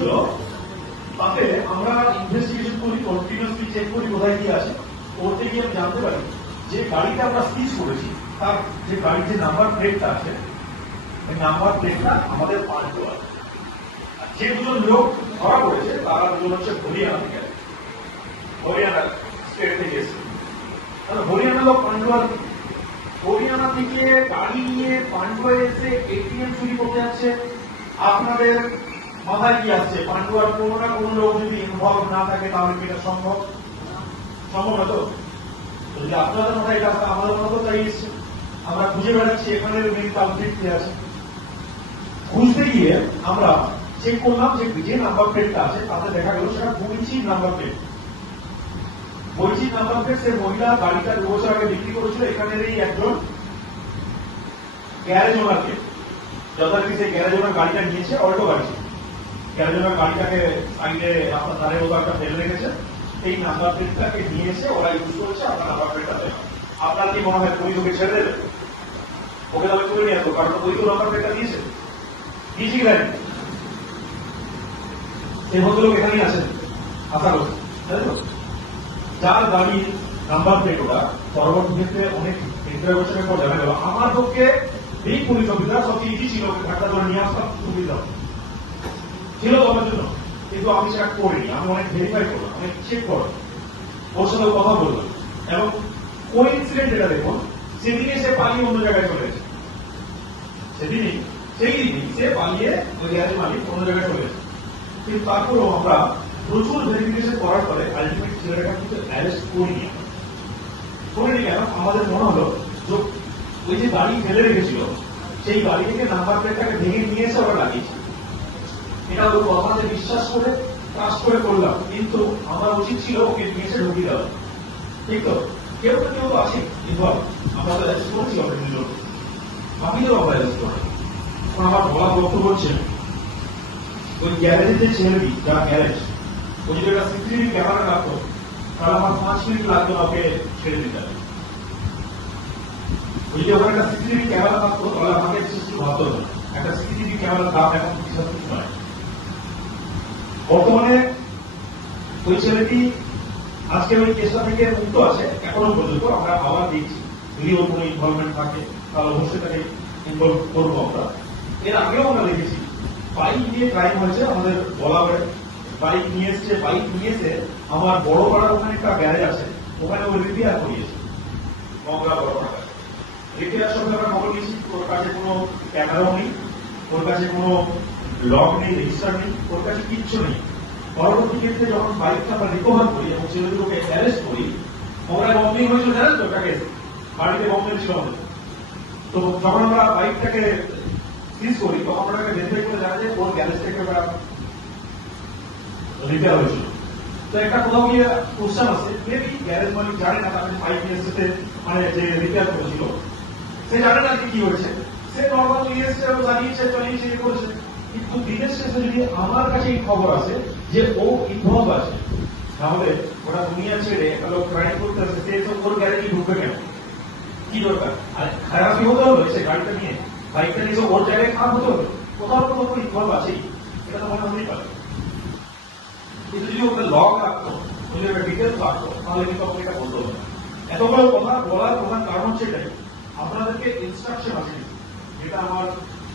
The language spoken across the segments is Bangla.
হয়েছিল তাতে আমরা ইনভেস্টিগেশন করি কন্টিনিউসলি চেক করি, কোথায় কি আছে। করতে গিয়ে আমি জানতে পারি যে গাড়িটা আমরা সিজ করেছি, তার যে গাড়ির যে নাম্বার প্লেটটা আছে, এই নাম্বার প্লেটটা আমাদের পাঁচজোয়া যে দুজন লোক ধরা পড়েছে, তারা দুজন হচ্ছে হরিয়ানা থেকে হরিয়ানা স্টেট থেকে এসেছে। তাহলে হরিয়ানা লোক পান্ডুয়া হরিয়ানা থেকে গাড়ি নিয়ে পান্ডুয়া এসে এটিএম চুরি করতে যাচ্ছে। আপনাদের মাথায় কি আসছে? পান্ডুয়ার কোনো না কোনো লোক যদি ইনভলভ না থাকে, তাহলে কি এটা সম্ভব? সম্ভব না তো? তো যদি আপনাদের মাথায় এটা আমাদের মতো তাই এসছে। আমরা খুঁজে বেড়াচ্ছি এখানে মেন কালপ্রিট কে আছে। খুঁজতে গিয়ে আমরা চেক করলাম যে যে নাম্বার প্লেটটা আছে, তাতে দেখা গেল সেটা বইচি নাম্বার প্লেট বইচি নাম্বার প্লেট সে মহিলা গাড়িটা দু বছর আগে বিক্রি করেছিল এখানেরই একজন গ্যারেজ ওনারকে যথারীতি সেই গ্যারেজ ওনার গাড়িটা নিয়েছে অল্টো গাড়ি ছিল। গাড়িটাকে সাইডে আপনার ধারে মতো একটা ফেলে রেখেছে এই নাম্বার প্লেটটাকে নিয়ে এসে ওরা ইউজ করছে, আপনার নাম্বার প্লেটটা দেয় আপনার কি মনে হয় পুলিশ ওকে ছেড়ে দেবে ওকে তাহলে তুলে নিয়ে আসব, কারণ ওই তো নাম্বার প্লেটটা দিয়েছে দিয়েছি কি দেয়নি? এই ভদ্রলোক এখানেই আছেন আশা করছি তাই তো যার গাড়ি নাম্বার প্লেট ওটা পরবর্তী ক্ষেত্রে অনেক ইন্টারভেশনের পর জানা গেল, আমার পক্ষে এই পুলিশ অফিসার সবচেয়ে ইজি ছিল ঢাকা ধরে নিয়ে আসতাম সুবিধা হতো। ছিল আমার জন্য, কিন্তু আমি সেটা করিনি। আমি অনেক ভেরিফাই করলাম, অনেক চেক করলাম। ওর সাথে কথা বললাম এবং কোন ইনসিডেন্ট এটা দেখুন সেদিনে সে পালিয়ে অন্য জায়গায় চলে গেছে সেদিনই, সেই দিনই সে পালিয়ে ওই গ্যারেজ মালিক অন্য জায়গায় চলে গেছে কিন্তু তারপরেও আমরা প্রচুর ভেরিফিকেশন করার পরে আলটিমেট ছেলেটাকে কিন্তু অ্যারেস্ট করিনি করিনি কেন? আমাদের মনে হলো, যে, ওই যে গাড়ি ফেলে রেখেছিল, সেই গাড়ি থেকে নাম্বার প্লেটটাকে ভেঙে নিয়ে এসে ওরা লাগিয়েছে। এটা ওর কথাতে বিশ্বাস করে, কাজ করে করলাম। কিন্তু আমার উচিত ছিল ওকে এসে ঢুকিয়ে দেওয়া। ঠিক তো? কেউ তো কেউ আছে। কিন্তু আমরা তো এখন আমার ওই গ্যারেজের যে যারা গ্যারেজ ওই যদি একটা সিসিটিভি ক্যামেরা রাখতো, তাহলে আমার পাঁচ মিনিট লাগতো ওকে ছেড়ে দিতে। ওই যে ওখানে একটা সিসিটিভি ক্যামেরা থাকতো তাহলে আমাকে সৃষ্টি ভাবতো না। একটা সিসিটিভি ক্যামেরার দাম এখন কিছু কিছু নয় বর্তমানে ওই ছেলেটি আজকে ওই কেসটা থেকে মুক্ত আছে, এখনও পর্যন্ত আমরা আবার দেখছি। যদি ওর কোনো ইনভলভমেন্ট থাকে, তাহলে অবশ্যই তাকে ইনভলভ করব আমরা। এর আগেও আমরা দেখেছি বাইক নিয়ে ক্রাইম হয়েছে, আমাদের বলা হয় বাইক নিয়ে এসছে বাইক নিয়ে এসে আমার বড় পাড়ার ওখানে একটা গ্যারেজ আছে, ওখানে ওই রিপেয়ার করিয়েছে। মঙ্গলা বড় পাড়া রিপেয়ার সঙ্গে আমরা খবর নিয়েছি, ওর কাছে কোনো ক্যামেরাও নেই, ওর কাছে কোনো লগ নেই রেজিস্টার নেই ওর কাছে কিচ্ছু নেই। পরবর্তী ক্ষেত্রে যখন বাইকটা আমরা রিকভার করি এবং ছেলেগুলোকে অ্যারেস্ট করি, ওরা বম্বিং হয়েছিল জানেন তো ওটাকে বাড়িতে বম্বিং ছিল তো যখন আমরা বাইকটাকে সিজ করি, তখন ওটাকে ভেরিফাই করে দেখা যায় ওর গ্যারেজ থেকে ওরা রিপেয়ার হয়েছিল। তো একটা কোথাও গিয়ে কোশ্চেন আছে মেবি গ্যারেজ মালিক জানে না তাদের বাইক নিয়ে এসেছে মানে যে রিপেয়ার করেছিল। সে জানে না কি হয়েছে। সে নর্মাল নিয়ে এসেছে, জানিয়েছে, চালিয়েছে করেছে। কিন্তু দিনের শেষে যদি আমার কাছে এই খবর আছে যে ও ইনভলভ আছে, তাহলে ওটা দুনিয়া ছেড়ে একটা লোক ক্রাইম আসছে সে তো ওর গ্যারেজে ঢুকবে কেন? কি দরকার? আর খারাপই হতে হবে সে গাড়িটা নিয়ে। বাইকটা নিয়ে ওর জায়গায় খারাপ হতে হবে। কোথাও কোনো তো ইনভলভ আছেই। এটা তো মনে হতেই পারে। কিন্তু যদি ওকে লগ রাখতো, যদি ওটা ডিটেলস রাখতো, তাহলে কিন্তু আপনাকে এটা বলতে হবে এত এতগুলো কথা বলার প্রধান কারণ হচ্ছে এটাই। আপনাদেরকে ইনস্ট্রাকশন আছে। যেটা আমার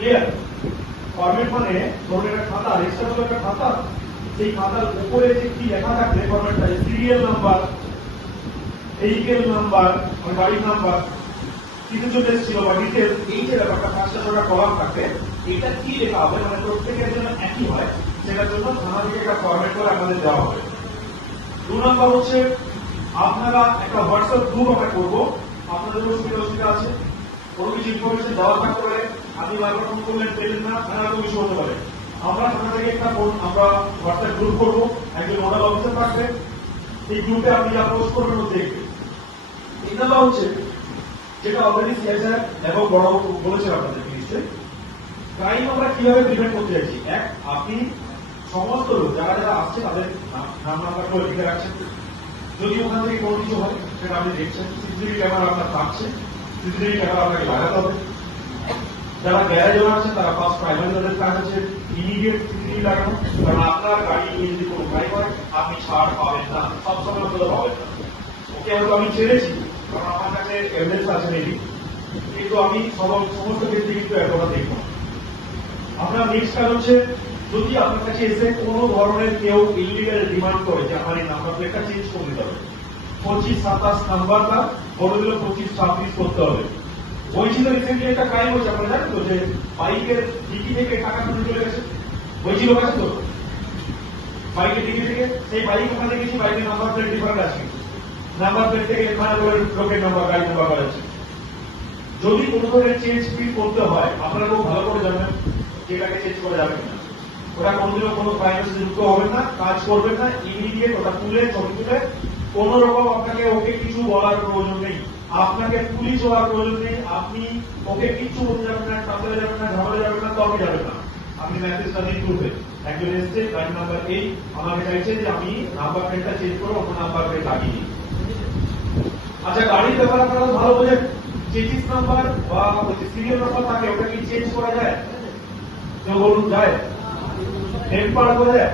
ক্লিয়ার ফরম্যাট মানে ধরুন একটা খাতা রেজিস্টার হলো একটা খাতা, সেই খাতার উপরে যে কি লেখা থাকবে ফরম্যাটটা সিরিয়াল নাম্বার ভেহিকেল নাম্বার মানে গাড়ির নাম্বার কিছু জন এসেছিল বা ডিটেল এই যে ব্যাপারটা পাঁচটা ছটা কলাম থাকবে এটা কি লেখা হবে মানে প্রত্যেকের জন্য একই হয়, সেটার জন্য থানা থেকে একটা ফরম্যাট করে আমাদের দেওয়া হবে। দু নম্বর হচ্ছে, আপনারা একটা হোয়াটসঅ্যাপ গ্রুপ আমরা করব আপনাদের অসুবিধা অসুবিধা আছে, কোনো কিছু ইনফরমেশন দেওয়া থাকতে পারে আপনি বারবার ফোন করলেন পেলেন না থানা তো হতে পারে। আমরা থানা থেকে একটা আমরা হোয়াটসঅ্যাপ গ্রুপ করব। একজন নোডাল অফিসার থাকবে। এই গ্রুপে আপনি যা পোস্ট করবেন, ও দেখবে। তিন নাম্বার হচ্ছে, যেটা অলরেডি সিআই এবং বড় বলেছেন আপনাদের নিশ্চয়ই ক্রাইম আমরা কীভাবে প্রিভেন্ট করতে চাইছি? এক, আপনি সমস্ত লোক, যারা যারা আসছে, তাদের নাম নাম্বার করে লিখে রাখছেন। যদি ওখান থেকে কোনো কিছু হয়, সেটা আপনি দেখছেন। সিসিটিভি ক্যামেরা আপনার থাকছে। সিসিটিভি ক্যামেরা আপনাকে লাগাতে হবে। যারা গ্যারেজে আছে, তারা ফার্স্ট প্রাইমারি তাদের কাজ হচ্ছে ইমিডিয়েট সিসিটিভি লাগানো কারণ আপনার গাড়ি নিয়ে যদি কোনো হয়, আপনি ছাড় পাবেন না। সবসময় আপনারা পাবেন না। ওকে হয়তো আমি ছেড়েছি, কারণ আমার কাছে এভিডেন্স আছে মেবি কিন্তু আমি সমস্ত ক্ষেত্রে কিন্তু এতটা দেখব। আপনার নেক্সট কাজ হচ্ছে, যদি আপনার কাছে এসে কোনো ধরনের কেউ ইলিগাল ডিমান্ড করে যে আমার এই নাম্বার প্লেটটা চেঞ্জ করে দিতে হবে, পঁচিশ সাতাশ নাম্বারটা বলে দিল পঁচিশ ছাব্বিশ করতে হবে। বলছিল রিসেন্টলি একটা ক্রাইম হয়েছে আপনারা জানেন তো, যে বাইকের ডিকি থেকে টাকা তুলে চলে গেছে? বলছিল গেছে তো? বাইকের ডিকি থেকে? সেই বাইক ওখানে গেছি বাইকের নাম্বার প্লেট ডিফারেন্ট আছে। নাম্বার প্লেট থেকে এখানে করে লোকের নাম্বার গাড়ি নাম্বার করা যাচ্ছে যদি কোনো ধরনের চেঞ্জ ফিল করতে হয়, আপনারা খুব ভালো করে জানবেন যে এটাকে চেঞ্জ করা যাবে না ওটা কোনোদিনও কোনো ক্রাইমের যুক্ত হবে না, কাজ করবেন না, ইমিডিয়েট ওটা তুলে, ছবি তুলে কোন রকম আপনাকে ওকে কিছু বলার প্রয়োজন নেই। আপনাকে পুলিশ হওয়ার প্রয়োজন নেই, আপনি ওকে কিচ্ছু বলতে যাবেন না কাপড়ে যাবেন না, ঝামেলা যাবেন না তর্কে যাবেন না। আপনি মেসেজটা দিন করবে একজন এসছে গাড়ি নাম্বার এই আমাকে চাইছে যে আমি নাম্বার প্লেটটা চেঞ্জ করে অন্য নাম্বার প্লেট লাগিয়ে আচ্ছা গাড়ির ব্যাপারে আপনারা ভালো বোঝেন। চেচিস নাম্বার বা সিরিয়াল নাম্বার থাকে, ওটা কি চেঞ্জ করা যায়? কেউ বলুন, যায়। ডেট পার করে দেয়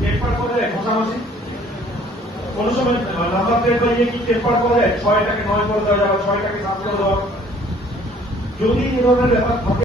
ডেট পার করে ঘষাঘষি? কোন সময় নাম্বার প্লেট বাজিয়ে কি ডেট পার করে? ছয়টাকে নয় করে দেওয়া যাবে, ছয়টাকে সাত করে দেওয়া যদি এ ধরনের ব্যাপার থাকে